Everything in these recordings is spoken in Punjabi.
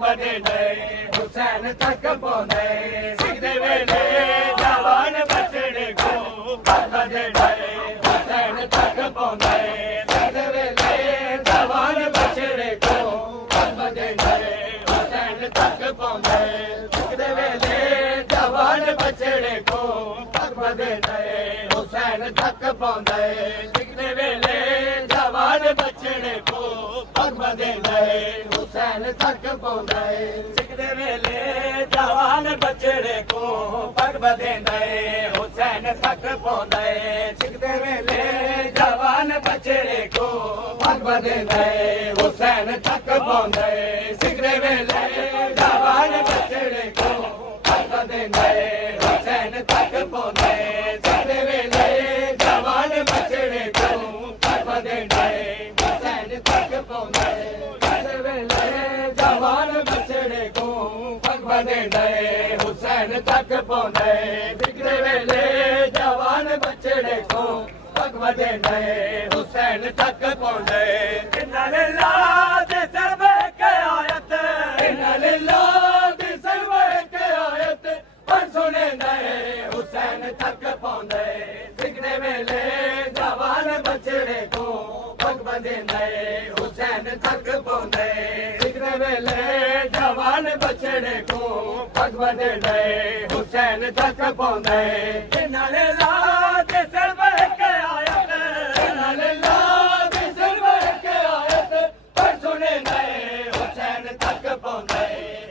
ਵਧੇ ਨੇ ਹੁਸੈਨ ਤੱਕ ਪਹੁੰਚੇ ਸਿੱਖ ਦੇ ਵੇਲੇ ਜਵਾਨ ਬਚੜੇ ਕੋ ਪਗ ਵਧੇ ਨੇ ਹੁਸੈਨ ਤੱਕ ਪਹੁੰਚੇ ਸਿੱਖ ਦੇ ਵੇਲੇ ਜਵਾਨ ਬਚੜੇ ਕੋ ਪਗ ਵਧੇ ਨੇ ਹੁਸੈਨ ਤੱਕ ਪਹੁੰਚੇ ਸਿੱਖ ਦੇ ਵੇਲੇ ਜਵਾਨ ਬਚੜੇ ਕੋ ਪਗ ਵਧੇ ਨੇ ਹੁਸੈਨ ਤੱਕ ਪਹੁੰਚੇ ਸਿੱਖ ਦੇ ਵੇਲੇ ਜਵਾਨ ਬਚੜੇ ਕੋ ਪਗ ਵਧੇ ਨੇ ਹੁਸੈਨ ਤੱਕ ਪਹੁੰਚੇ ਸਿੱਖ ਦੇ ਵੇਲੇ ਜਵਾਨ ਬਚੜੇ ਕੋ ਪਗ ਵਧੇ ਨੇ ਹੁਸੈਨ ਤੱਕ ਪਹੁੰਚੇ ਸਿੱਖ ਦੇ ਵੇਲੇ ਜਵਾਨ ਬਚੜੇ ਕੋ ਪਗ ਵਧੇ ਨੇ ਹੁਸੈਨ ਤੱਕ ਪਹੁੰਚੇ ਸਿੱਖ ਦੇ ਵੇਲੇ ਜਵਾਨ ਬਚੜੇ ਕੋ ਪਗ ਵਧੇ ਨੇ ਹੁਸੈਨ ਤੱਕ ਪਹੁੰਚੇ ਸਿੱਖ ਦੇ ਵੇਲੇ ਜਵਾਨ ਬਚੜੇ ਕੋ ਪਗ ਵਧੇ ਨੇ ਹੁਸੈਨ ਤੱਕ ਪਹੁੰਚੇ ਜਵਾਨ ਬਚੜੇ ਕੋ ਪਗ ਵਧੇ ਨੇ ਹੁਸੈਨ ਤੱਕ ਪਹੁੰਚੇ ਸਿੱਖ ਦੇ ਵੇਲੇ ਜਵਾਨ ਬਚੜੇ ਕੋ ਪਗ ਵਧੇ ਨੇ ਹੁਸੈਨ ਤੱਕ ਪਹੁੰਚੇ ਇਨਾ ਲਿਲਾ ਦੇ ਸਰਵੇ ਕਿਆਇਤ ਇਨਾ ਲਿਲਾ ਦੇ ਸਰਵੇ ਕਿਆਇਤ ਪਰ ਸੁਣੇ ਨੇ ਹੁਸੈਨ ਤੱਕ ਪਹੁੰਚੇ ਸਿੱਖ ਦੇ ਵੇਲੇ ਜਵਾਨ ਬਚੜੇ ਕੋ ਪਗ ਵਧੇ ਨੇ ਹੁਸੈਨ ਤੱਕ ਪਹੁੰਚੇ ਸਿੱਖ ਦੇ ਵੇਲੇ ਜਵਾਨ ਬਚੜੇ ਕੋ ਪਗ ਵਧੇ ਨੇ ਹੁਸੈਨ ਤੱਕ ਪਹੁੰਚੇ ਨਾਲੇ ਲਾ ਦੇ ਸਰਵੇ ਕਿਆਇਤ ਨਾਲੇ ਲਾ ਦੇ ਸਰਵੇ ਕਿਆਇਤ ਪਰ ਸੁਣੇ ਨੇ ਹੁਸੈਨ ਤੱਕ ਪਹੁੰਚੇ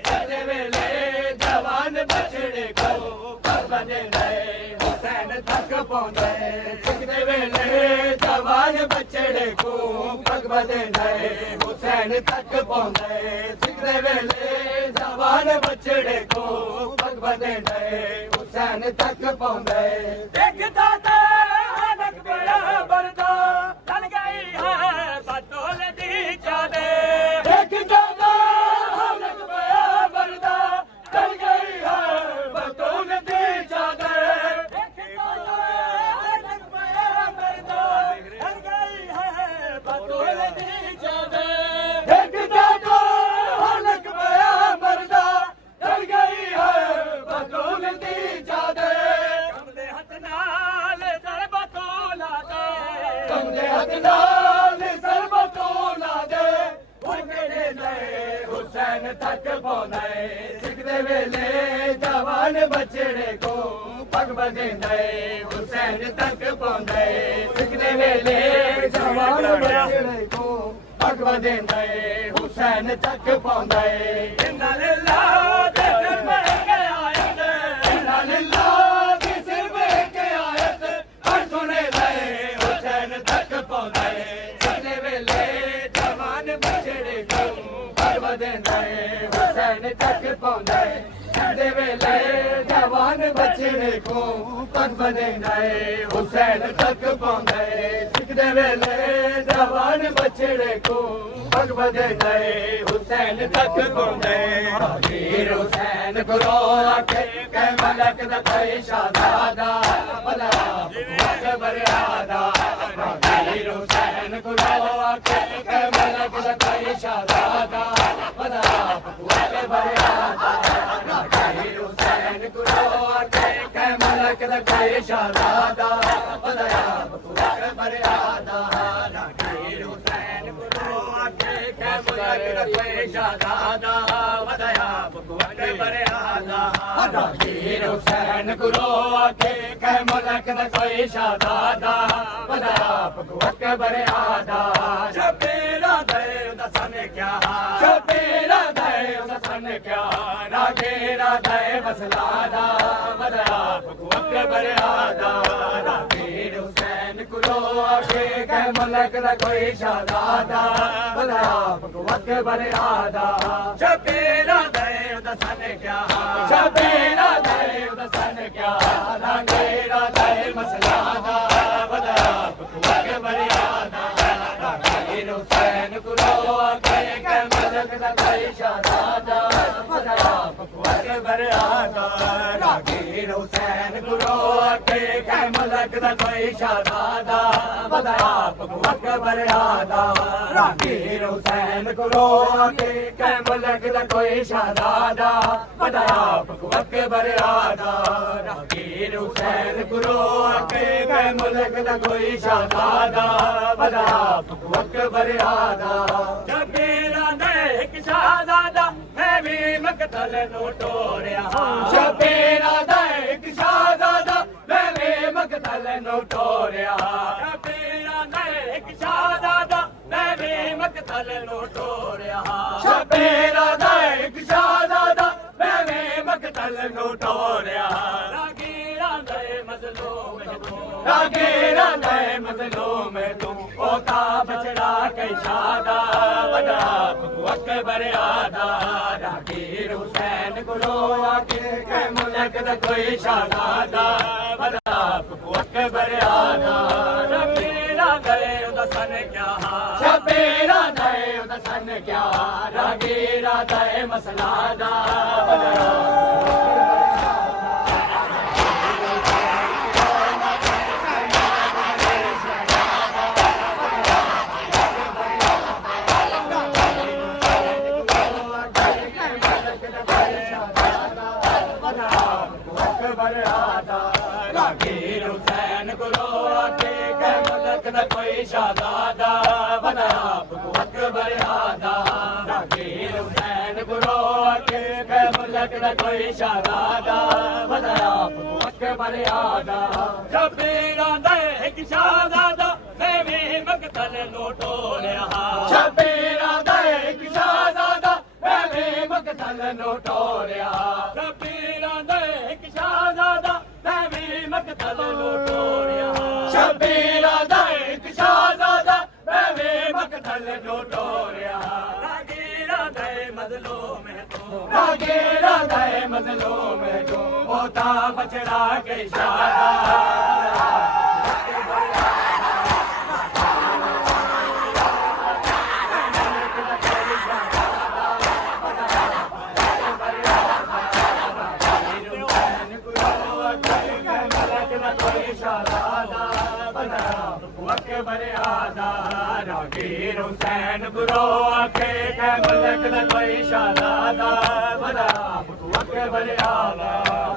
ਸਿੱਖ ਦੇ ਵੇਲੇ ਜਵਾਨ ਬਚੜੇ ਕੋ ਪਗ ਵਧੇ ਨੇ ਹੁਸੈਨ ਤੱਕ ਪਹੁੰਚੇ ਸਿੱਖ ਦੇ ਵੇਲੇ ਜਵਾਨ ਬਚੜੇ ਕੋ ਪਗ ਵਧੇ ਨੇ ਹੁਸੈਨ ਤੱਕ ਪਹੁੰਚੇ ਸਿੱਖ ਦੇ ਵੇਲੇ ਜਵਾਨ ਬਚੜੇ ਕੋ ਪਗ ਵਧੇ ਨੇ ਹੁਸੈਨ ਤੱਕ ਪਹੁੰਚੇ ਦੇਖਦਾ ਤਾਂ ਨਕ ਬਰਾਬਰ ਦਾ ਤਲ ਗਈ ਹੈ ਬਤੌਲ ਦੀ ਚਾਦੇ ਦੇਖਦਾ ਤਾਂ ਨਕ ਬਰਾਬਰ ਦਾ ਤਲ ਗਈ ਹੈ ਬਤੌਲ ਦੀ ਚਾਦੇ ਦੇਖਦਾ ਤਾਂ ਨਕ ਬਰਾਬਰ ਦਾ ਤਲ ਗਈ ਹੈ ਬਤੌਲ ਦੀ ਚਾਦੇ ਦੇਖਦਾ ਤਾਂ ਨਕ ਬਰਾਬਰ ਦਾ ਤਲ ਗਈ ਹੈ ਬਤੌਲ ਦੀ ਚਾਦੇ ਕੰਮਦੇ ਹੱਥ ਨਾਲ ਸਰਬਤੋਂ ਲਾ ਦੇ ਕੰਮਦੇ ਹੱਥ ਨਾਲ ਸਰਬਤੋਂ ਲਾ ਦੇ ਉਹ ਕਿਹੜੇ ਨੇ ਹੁਸੈਨ ਤੱਕ ਪਹੁੰਚੇ ਸਿੱਖ ਦੇ ਵੇਲੇ ਜਵਾਨ ਬਚੜੇ ਕੋ ਪਗ ਵਧੇ ਨੇ ਹੁਸੈਨ ਤੱਕ ਪਹੁੰਚੇ ਸਿੱਖ ਦੇ ਵੇਲੇ ਜਵਾਨ ਬਚੜੇ ਕੋ ਪਗ ਵਧੇ ਨੇ ਹੁਸੈਨ ਤੱਕ ਪਹੁੰਚੇ ਨਾਲੇ ਲਾ ਦੇ ਸਰਵੇ ਕਿਆਇਤ ਨਾਲੇ ਲਾ ਦੇ ਸਰਵੇ ਕਿਆਇਤ ਹਰ ਸੁਣੇ ਲੈ ਹੁਸੈਨ ਤੱਕ ਪਹੁੰਚੇ ਸਿੱਖ ਦੇ ਵੇਲੇ ਜਵਾਨ ਬਚੜੇ ਕੋ ਪਗ ਵਧੇ ਨੇ ਹੁਸੈਨ ਤੱਕ ਪਹੁੰਚੇ ਸਿੱਖ ਦੇ ਵੇਲੇ ਜਵਾਨ ਬਚੜੇ ਕੋ ਪਗ ਵਧੇ ਨੇ ਹੁਸੈਨ ਤੱਕ ਪਹੁੰਚੇ ਸਿੱਖ ਦੇ ਵੇਲੇ ਜਵਾਨ ਬਚੜੇ ਕੋ ਪਗ ਵਧੇ ਨੇ ਹੁਸੈਨ ਤੱਕ ਪਹੁੰਚੇ ਵੀਰ ਹੁਸੈਨ ਗੁਰੂ ਆਖੇ ਕਹਿ ਮਲਕ ਦਾ ਕੋਈ ਸ਼ਹਜ਼ਾਦਾ ਭਲਾ ਅਕਬਰ ਆਦਾ ਵੀਰ ਹੁਸੈਨ ਗੁਰੂ ਆਖੇ ਕਹਿ ਮਲਕ ਦਾ ਕੋਈ ਸ਼ਹਜ਼ਾਦਾ ਭਲਾ ਅਕਬਰ ਆਦਾ ਵੀਰ ਹੁਸੈਨ ਗੁਰੂ ਆਖੇ ਕਹਿ ਮਲਕ ਦਾ ਕੋਈ ਸ਼ਹਜ਼ਾਦਾ ਭਲਾ ਅਕਬਰ ਆਦਾ ਵੀਰ ਹੁਸੈਨ ਗੁਰੂ ਆਖੇ ਕਹਿ ਮਲਕ ਦਾ ਕੋਈ ਸ਼ਹਜ਼ਾਦਾ ਵਧਾਇਆ ਬਕਵਕ ਬਰਿਆਦਾ ਵੀਰ ਹੁਸੈਨ ਗੁਰੂ ਆਖੇ ਕਹਿ ਮਲਕ ਦਾ ਕੋਈ ਸ਼ਹਜ਼ਾਦਾ ਵਧਾਇਆ ਬਕਵਕ ਬਰਿਆਦਾ ਚਪੇਰਾ ਦੇ ਉਹਦਾ ਸਨ ਕਿਆ ਚਪੇਰਾ ਦੇ ਉਹਦਾ ਸਨ ਕਿਆ ਰਾਗੇਰਾ ਦੇ ਮਸਲਾਦਾ ਵਧਾਇਆ ਬਕਵਕ ਬਰਿਆਦਾ ਵੀਰ ਹੁਸੈਨ ਗੁਰੂ ਆਖੇ ਕਹਿ ਮਲਕ ਦਾ ਕੋਈ ਸ਼ਹਜ਼ਾਦਾ ਭਲਾ ਭਗਵਤ ਬਰਿਆਦਾ ਚਪੇਰਾ ਦੇ ਉਹਦਾ ਸਨ ਕਿਆ ਚਪੇਰਾ ਦੇ ਉਹਦਾ ਸਨ ਕਿਆ ਰਾਗੇਰਾ ਦੇ ਮਸਲਾਦਾ ਭਲਾ ਭਗਵਤ ਬਰਿਆਦਾ ਵੀਰ ਹੁਸੈਨ ਗੁਰੂ ਆਖੇ ਕਹਿ ਮਲਕ ਮੁਲਕ ਦਾ ਕੋਈ ਸ਼ਹਜ਼ਾਦਾ ਬਦਲਾ ਪਕਵਾਨ ਬਰਿਆਦਾ ਰਾਗੀਰ ਹੁਸੈਨ ਗੁਰੂ ਆਕੇ ਕੈ ਮੁਲਕ ਦਾ ਕੋਈ ਸ਼ਹਜ਼ਾਦਾ ਬਦਲਾ ਪਕਵਾਨ ਬਰਿਆਦਾ ਰਾਗੀਰ ਹੁਸੈਨ ਗੁਰੂ ਆਕੇ ਕੈ ਮੁਲਕ ਦਾ ਕੋਈ ਸ਼ਹਜ਼ਾਦਾ ਬਦਲਾ ਪਕਵਾਨ ਬਰਿਆਦਾ ਰਾਗੀਰ ਹੁਸੈਨ ਗੁਰੂ ਆਕੇ ਕੈ ਮੁਲਕ ਦਾ ਕੋਈ ਸ਼ਹਜ਼ਾਦਾ ਬਦਲਾ ਪਕਵਾਨ ਬਰਿਆਦਾ ਸ਼ਬੀਰਾਂ ਦਾ ਇੱਕ ਸ਼ਹਜ਼ਾਦਾ ਮੈਂ ਵੀ ਮਕਤਲ ਨੂੰ ਟੋਰਿਆ ਸ਼ਬੀਰਾਂ ਦਾ ਇੱਕ ਸ਼ਹਜ਼ਾਦਾ ਮੈਂ ਵੀ ਮਕਤਲ ਨੂੰ ਟੋਰਿਆ ਸ਼ਬੀਰਾਂ ਦਾ ਇੱਕ ਸ਼ਹਜ਼ਾਦਾ ਮੈਂ ਵੀ ਮਕਤਲ ਨੂੰ ਟੋਰਿਆ ਸ਼ਬੀਰਾਂ ਦਾ ਇੱਕ ਸ਼ਹਜ਼ਾਦਾ ਮੈਂ ਵੀ ਮਕਤਲ ਨੂੰ ਟੋਰਿਆ ਰਾਗੀਰਾਂ ਦੇ ਮਜ਼ਲੂਮ ਤੂੰ ਰਾਗੀਰਾਂ ਦੇ ਮਜ਼ਲੂਮ ਤੂੰ ਉਹ ਤਾਂ ਬਚੜਾ ਕੇ ਸ਼ਾਦਾ ਬੜਾ ਪਕਵਾਨ ਬਰਿਆਦਾ ਰਾਗੀਰ ਹੁਸੈਨ ਗੁਰੂ ਆਕੇ ਕੈ ਮੁਲਕ ਦਾ ਕੋਈ ਸ਼ਹਜ਼ਾਦਾ ਬੜਾ ਪਕਵਾਨ ਬਰਿਆਦਾ ਸ਼ਬੀਰਾਂ ਦੇ ਉਹਦਾ ਸਨ ਕਿਆ ਸ਼ਬੀਰਾਂ ਦੇ ਉਹਦਾ ਸਨ ਕਿਆ ਰਾਗੀਰਾਂ ਦੇ ਮਸਲਾ ਦਾ ਰਾਗੀਰ ਹੁਸੈਨ ਗੁਰੂ ਆਕੇ ਕੈ ਮੁਲਕ ਦਾ ਕੋਈ ਸ਼ਹਜ਼ਾਦਾ ਬਣਾ ਪਕਵਾਨ ਬਰਿਆਦਾ ਰਾਗੀਰ ਹੁਸੈਨ ਗੁਰੂ ਆਕੇ ਕੈ ਮੁਲਕ ਦਾ ਕੋਈ ਸ਼ਹਜ਼ਾਦਾ ਬਣਾ ਪਕਵਾਨ ਬਰਿਆਦਾ ਸ਼ਬੀਰਾਂ ਦਾ ਇੱਕ ਸ਼ਹਜ਼ਾਦਾ ਮੈਂ ਵੀ ਮਕਤਲ ਨੂੰ ਟੋਲਿਆ ਸ਼ਬੀਰਾਂ ਦਾ ਇੱਕ ਸ਼ਹਜ਼ਾਦਾ ਮੈਂ ਵੀ ਮਕਤਲ ਨੂੰ ਟੋਲਿਆ ਸ਼ਬੀਰਾਂ ਦਾ ਇੱਕ ਸ਼ਹਜ਼ਾਦਾ ਮੈਂ ਵੀ ਮਕਤਲ ਨੂੰ ਟੋਲਿਆ ਸ਼ਬੀਰਾਂ ਦਾ ਇੱਕ ਸ਼ਹਜ਼ਾਦਾ ਮੈਂ ਵੀ ਮਕਤਲ ਨੂੰ ਟੋਲਿਆ ਰਾਗੀਰਾਂ ਦੇ ਮਜ਼ਲੂਮ ਤੂੰ ਰਾਗੀਰਾਂ ਦੇ ਮਜ਼ਲੂਮ ਤੂੰ ਉਹ ਤਾਂ ਬਚੜਾ ਕੇ ਸ਼ਾਦਾ ਰਾਗੀਰ ਹੁਸੈਨ ਗੁਰੂ ਆਕੇ ਕੈ ਮੁਲਕ ਦਾ ਕੋਈ ਸ਼ਹਜ਼ਾਦਾ ਬਣਾ ਪਕਵਾਨ ਬਰਿਆਦਾ